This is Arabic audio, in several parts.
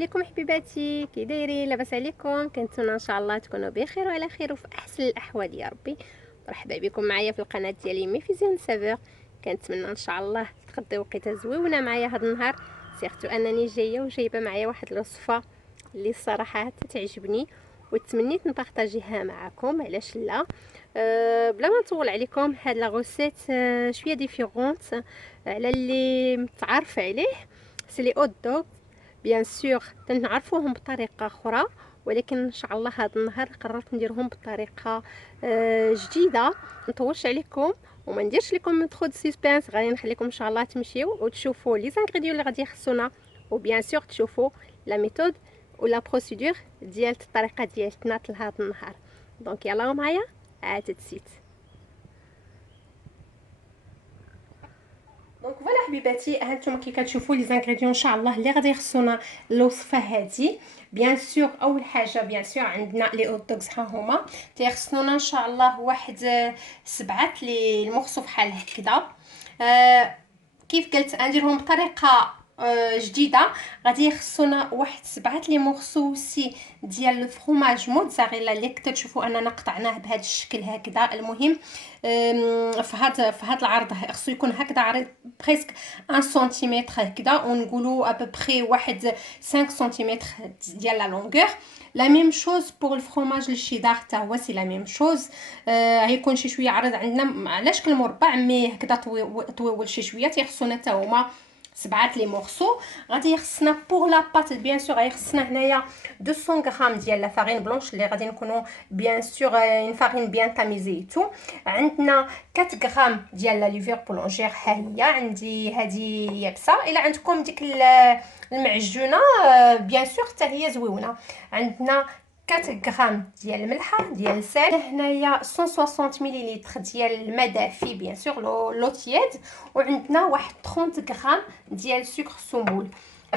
عليكم حبيباتي، كي دايرين؟ لاباس عليكم؟ كنتمنى ان شاء الله تكونوا بخير وعلى خير وفي احسن الاحوال يا ربي. مرحبا بكم معايا في القناه ديالي ميفيزيون سافور. كنتمنى ان شاء الله تقضيو وقيته زويونه معايا هذا النهار، سيرتو انني جايه وجايبه معايا واحد الوصفه اللي الصراحه تعجبني وتمنيت نبارطاجيها معكم. علاش لا؟ بلا ما نطول عليكم، هاد لا غوسيت شويه ديفيرونت على اللي متعارف عليه، سي لي اوت دوغ. بيان سور تنعرفوهم بطريقه اخرى، ولكن ان شاء الله هذا النهار قررت نديرهم بطريقه جديده. نطولش عليكم وما نديرش لكم تخود سسبانس، غادي نخليكم ان شاء الله تمشيو وتشوفوا لي زانغريديون اللي غادي يخصونا، وبيان سور تشوفوا لا ميثود ولا بروسيدور ديال الطريقه ديالتنا لهذا النهار. دونك يلا معايا تتسيت. دونك فوالا حبيباتي، هانتوما كي كتشوفوا لي زانغريديون ان شاء الله اللي غادي يخصونا الوصفه هذه. بيان سور اول حاجه بيان سور عندنا لي اوت دوغز، ها هما تيخصونا ان شاء الله واحد 7 لي المخصوف بحال هكذا. كيف قلت نديرهم بطريقه جديده. غادي يخصونا واحد 7 لي مورسوسي ديال الفرomاج موتزاريلا اللي كتشوفوا اننا قطعناه بهذا الشكل هكذا. المهم في هذا العرض خصو يكون هكذا عريض بريسك 1 سنتيمتر هكذا، ونقولوا ابوبري واحد 5 سنتيمتر ديال لا لونغور. لا ميم شوز بور الفرomاج الشيدار حتى هو سي لا ميم شوز. غيكون شي شويه عريض عندنا على شكل مربع، مي هكذا طويل شي شويه. تيخصونا حتى هما 7 لي مورسو. غادي يخصنا بور لا بات بيان سور غيخصنا هنايا 200 غرام ديال لا فارين بلونش اللي غادي نكونوا بيان سور اون فارين بيان تاميزيتو. عندنا 4 غرام ديال لا ليفير بولونجير، ها هي عندي هذه يابسه. الا عندكم ديك المعجونه بيان سور حتى هي زويونه. عندنا 4 غرام ديال الملحه ديال السال، هنايا 160 مليلتر ديال الماء دافي بيان سور لو تياد، وعندنا واحد 30 غرام ديال سكر سمول.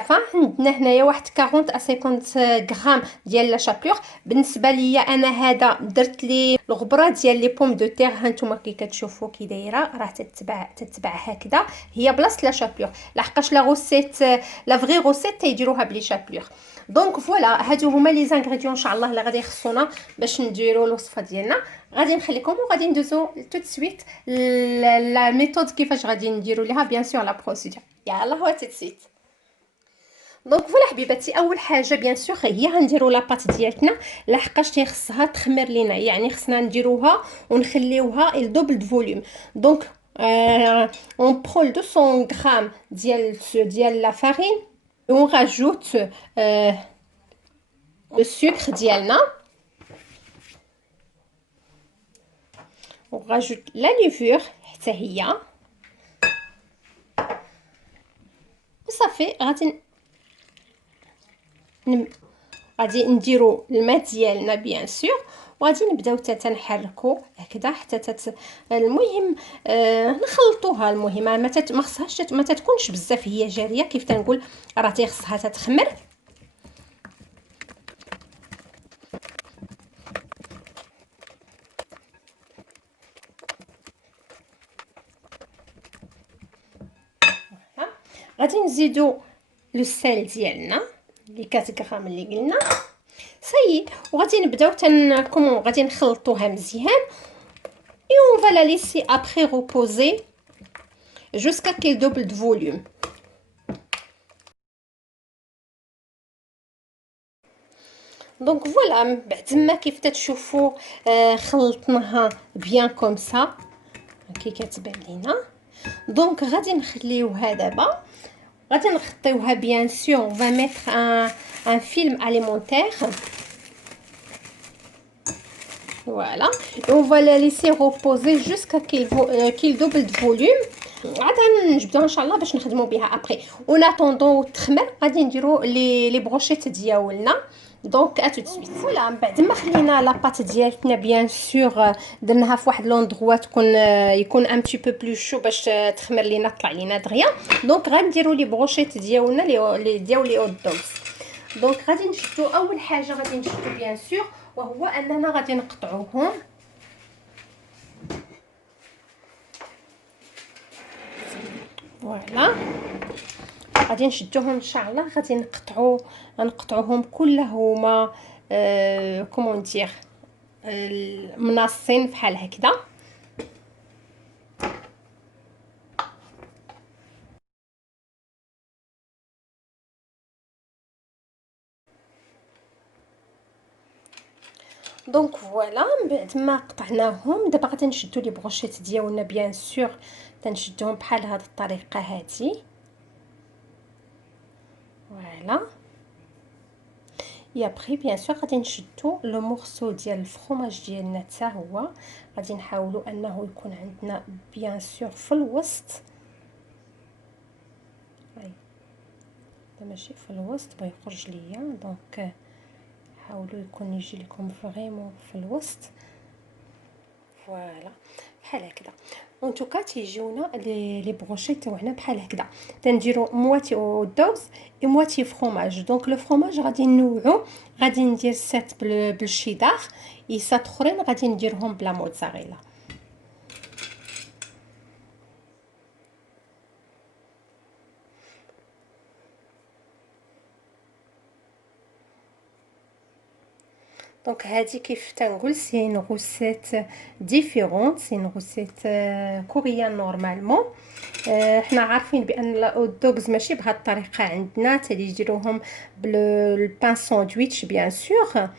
عندنا هنايا واحد 40 ا 50 غرام ديال لا شابلور. بالنسبه ليا انا هذا درت لي الغبره ديال لي بوم دو تير، هانتوما كي كتشوفوا كي دايره راه تتبع هكذا، هي بلاصه لا شابلور، لحقاش لا غوسيت لا فري غوسيت تيديروها بلي شابلور. دونك فوالا هادو هما لي زانغريديون ان شاء الله اللي غادي يخصونا باش نديروا الوصفه ديالنا. غادي نخليكم وغادي ندوزو تو سويت لا ميثود كيفاش غادي نديروا ليها بيان سور لا بروسيدور. يلا هو تسيت. دونك فوالا حبيباتي، اول حاجه بيان سور هي غنديروا لاباط ديالتنا، لحقاش تيخصها تخمر لينا، يعني خصنا نديروها ونخليوها الدوبل د فوليوم. دونك اون برون 200 غرام ديال لا فارين، اون راجوت لو سكر ديالنا، وراجوت لا ليفور حتى هي، وصافي. غادي نديرو الماء ديالنا بيان سور، وغادي نبداو تنحركو هكذا حتى المهم نخلطوها. المهم ما خصهاش ما تكونش بزاف هي جاريه، كيف تنقول راه تيخصها تتخمر. غادي نزيدو لو سال ديالنا اللي 4 غرام اللي قلنا سي، وغادي نبداو غادي نخلطوها مزيان. et on va la laisser après reposer jusqu'à qu'elle double de volume. دونك فوالا بعد ما كيف تتشوفوا خلطناها بيان كوم سا كي كتبان لينا. دونك غادي نخليوها دابا، غادي نغطيوها بيان سور. on va mettre un film alimentaire. Voilà, et on va la laisser reposer jusqu'à qu'il double de volume. عاد نجبدوها ان شاء الله باش نخدموا بها ابري. اون اتوندو تخمر غادي نديروا لي بروشيت ديالنا. دونك ا تو سويت. فوالا بعد ما خلينا لاباط ديالتنا بيان سور درناها في واحد لوندغوا يكون ان بتي بو بلو شو باش تخمر لينا طلع لينا دغيا. دونك غنديروا لي بروشيت ديالنا لي ديال لي اوت دوغز. دونك غادي نشدو اول حاجه غادي نشدو بيان سور وهو اننا غادي نقطعوهم. فوالا غادي نشدوهم ان شاء الله، غادي نقطعوهم كلهما كومون دير مناصين بحال هكذا. دونك فوالا من بعد ما قطعناهم دابا غادي نشدو لي بروشيت ديالنا بيان سور تنشدوهم بحال هاد الطريقه هادي. فوالا اي ابري بيان سور غادي نشدو لو مورسو ديال الفرomاج ديالنا حتى هو غادي نحاولوا انه يكون عندنا بيان سور في الوسط. هاي ماشي في الوسط بغا يخرج ليا، دونك حاولوا يكون يجي لكم فريمون في الوسط. فوالا بحال هكذا. اون توكا تيجيونا لي بروشيت تاعنا بحال هكذا، تنديروا مواتي او دوغ اي مواتي فرomاج. دونك لو فرomاج غادي نوعو، غادي ندير سات بالشيدار، اي سات اخرين غادي نديرهم بلا موتزاريلا. دونك هادي كيف تنقول سي اون روسيت ديفيرونت، سي اون روسيت كوريان نورمالمون. حنا عارفين بان الدوغز ماشي بهاد الطريقه عندنا، تالي يديروهم بالبان ساندويتش بيان سور،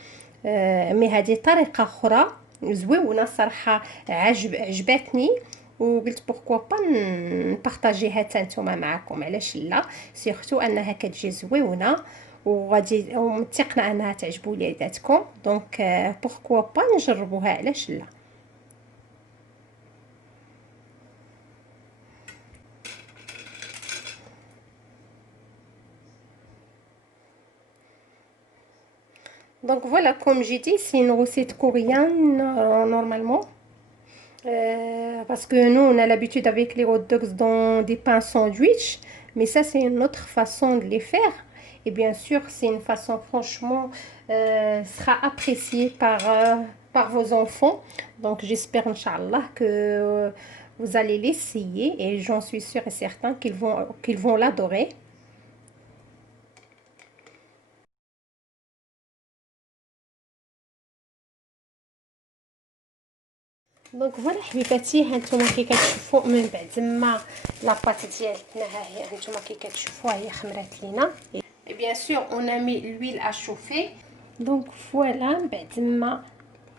مي هذه طريقه اخرى زويونه الصراحه، عجبتني وقلت بوركوا با نبارطاجيها حتى نتوما معكم، علاش لا، سيرتو انها كتجي زويونه وغادي ومتقنه انها تعجبوا وليداتكم، دونك بوركوا با نجربوها، علاش لا. Donc voilà, comme j'ai dit, c'est une recette coréenne normalement. Parce que nous, on a l'habitude avec les hot dogs dans des pains sandwich. Mais ça, c'est une autre façon de les faire. Et bien sûr, c'est une façon franchement sera appréciée par vos enfants. Donc j'espère, Inch'Allah, que vous allez l'essayer. Et j'en suis sûre et certain qu'ils vont l'adorer. دونك فوالا حبيباتي، ها نتوما كي كتشوفوا من بعد ما لاباط ديالتنا ها هي، هانتوما كي كتشوفوا هي خمرات لينا. اي بيان سور اون مي لويل ا شوفي. دونك فوالا من بعد ما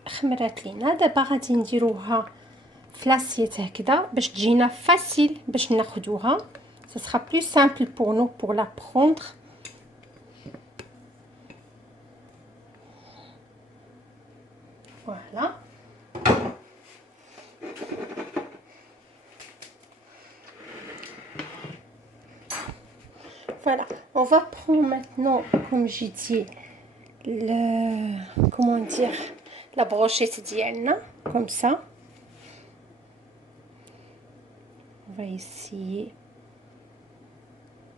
خمرات لينا دابا غادي نديروها في لاسيت هكذا باش تجينا فاسيل باش ناخذوها. ça sera plus simple pour nous pour la prendre. Voilà. Voilà, on va prendre maintenant, comme j'ai dit, comment dire, la brochette diana, comme ça. On va essayer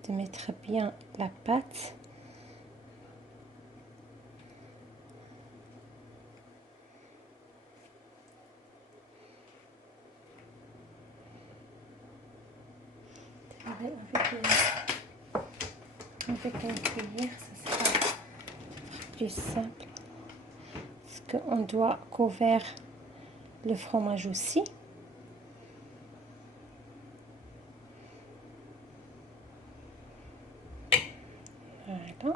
de mettre bien la pâte. Avec un cuillère, ça sera plus simple parce qu'on doit couvrir le fromage aussi. Voilà.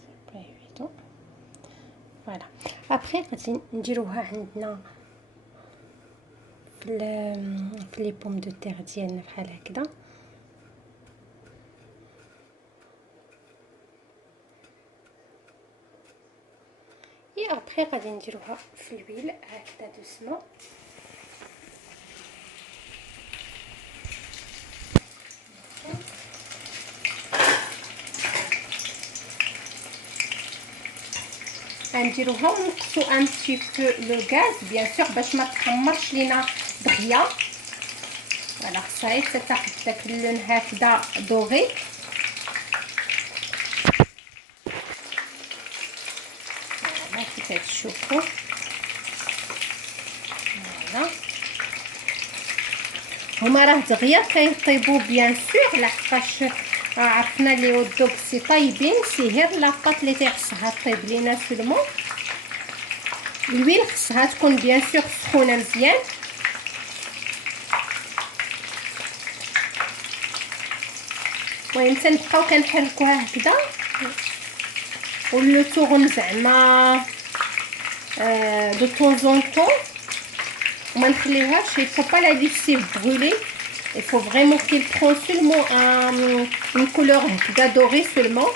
C'est pas évident. Voilà. Après غادي نديروها عندنا في لي بوم دو تير ديالنا بحال هكذا. اي ابري غادي نديروها في الويل هكذا دوسمون. غنديروها ونقصو ان بتي بو لو غاز بيان سور باش ما تحمرش لينا دغيا. فوالا خصها تاخد داك اللون هكذا دوغي. كيف كتشوفوا. فوالا هما راه دغيا كيطيبوا بيان سور، لحقاش عرفنا لي هوت دوغ سي طايبين، سي غير لاطاط اللي تيخصها طيب لينا سلمون. الويل خصها تكون بيان سور سخونه مزيان. المهم تنبقاو كنحركوها هكذا ولو تورن زعما دو طون زون طون، وما نخليوهاش. il faut pas la laisser brûler, il faut vraiment qu'il prend seulement une couleur هكذا dorée seulement.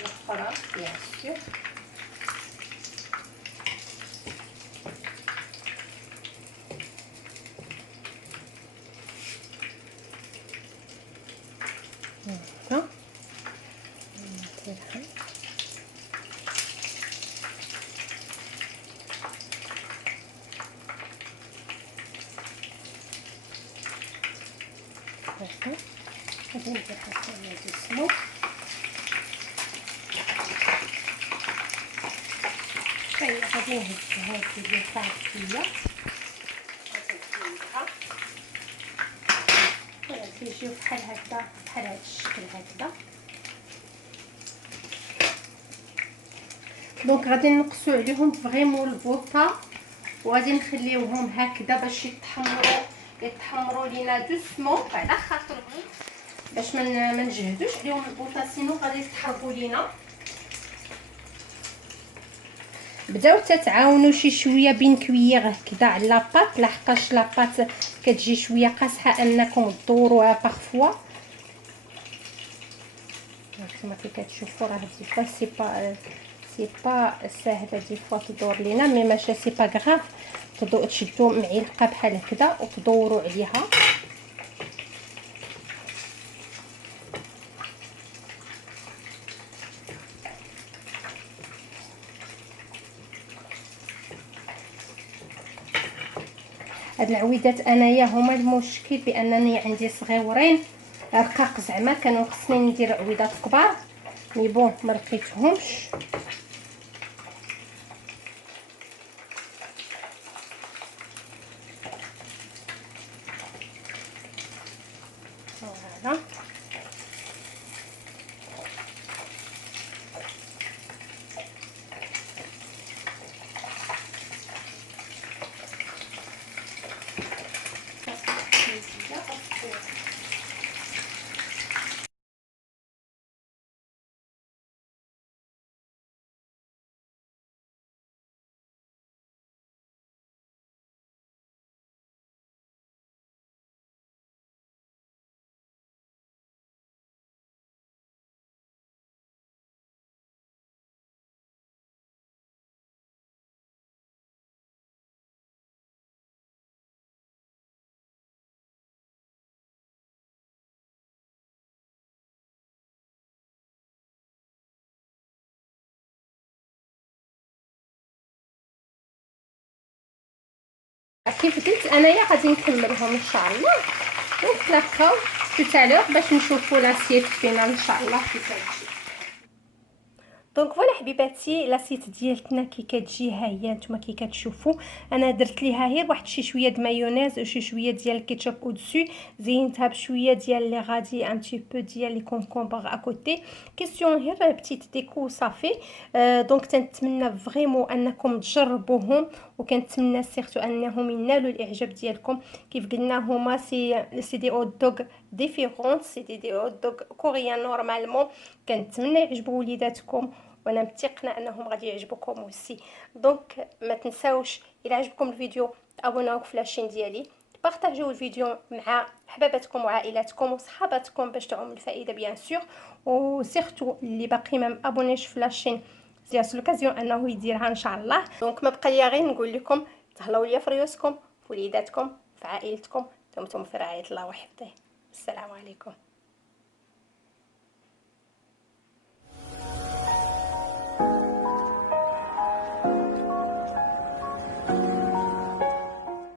الاخرى bien sûr. هكا نديرها هكا. غادي نديرها حتى دوسمون. طيب غادي نهز هذه اللي طابت ليا، غادي نزيدها. فوالا كيجيو بحال هكذا، بحال هذا الشكل هكذا. دونك غادي نقصوا عليهم فريمون البوطه، وغادي نخليوهم هكذا باش يتحمروا لينا دوسمون على خاطرهم، باش ما نجهدوش عليهم البوطه سينو غادي يتحرقوا لينا. بداو تتعاونوا شي شويه بين كويير هكذا على لاباط، لحقاش لاباط كتجي شويه قاصحه انكم تدوروها بارفوا. كما كتشوفوا راه دي فوا سي با ساهله دي فوا تدور لينا، مي ماشي سي با غراف. تشدوا معلقه بحال هكذا وتدوروا عليها. هاد العويدات انايا هما المشكل بانني عندي صغيورين رقاق، زعما كانوا خصني ندير عويدات كبار مي بون ما لقيتهمش. فوالا كيف قلت انايا غادي نكملهم ان شاء الله، ونتلاقاو توتالور باش نشوفوا لاسيت فينال ان شاء الله كيف كتجي. دونك فوالا حبيباتي، لاسيت ديالتنا كي كتجي ها هي نتوما كي كتشوفوا. انا درت ليها غير واحد شي شويه د مايونيز وشي شويه ديال الكيتشوب او دسو، زينتها بشويه ديال لي غادي ان تي بو ديال لي كونكومبر ا كوتي، كيسيون غير بتيت ديكو صافي. دونك تنتمنى فريمون انكم تجربوهم، وكنتمنى سيرتو انهم ينالوا الاعجاب ديالكم. كيف قلنا هما سي دي هوت دوغ ديفيرونت، سي دي هوت دوغ كوريان نورمالمون. كنتمنى يعجبوا وليداتكم، وانا متيقنه انهم غادي يعجبوكم وسي. دونك ما تنساوش الى عجبكم الفيديو تابوناو في لاشين ديالي، بارطاجيو الفيديو مع حباباتكم وعائلاتكم وصحاباتكم باش تعم الفائده بيان سور. وسيرتو اللي باقي ما ابونيش في لاشين ديال لوكازيون انه يديرها ان شاء الله. دونك ما بقى ليا غير نقول لكم تهلاو ليا في ريوسكم، في وليداتكم، في عائلتكم، دمتم في رعايه الله وحفظه. السلام عليكم.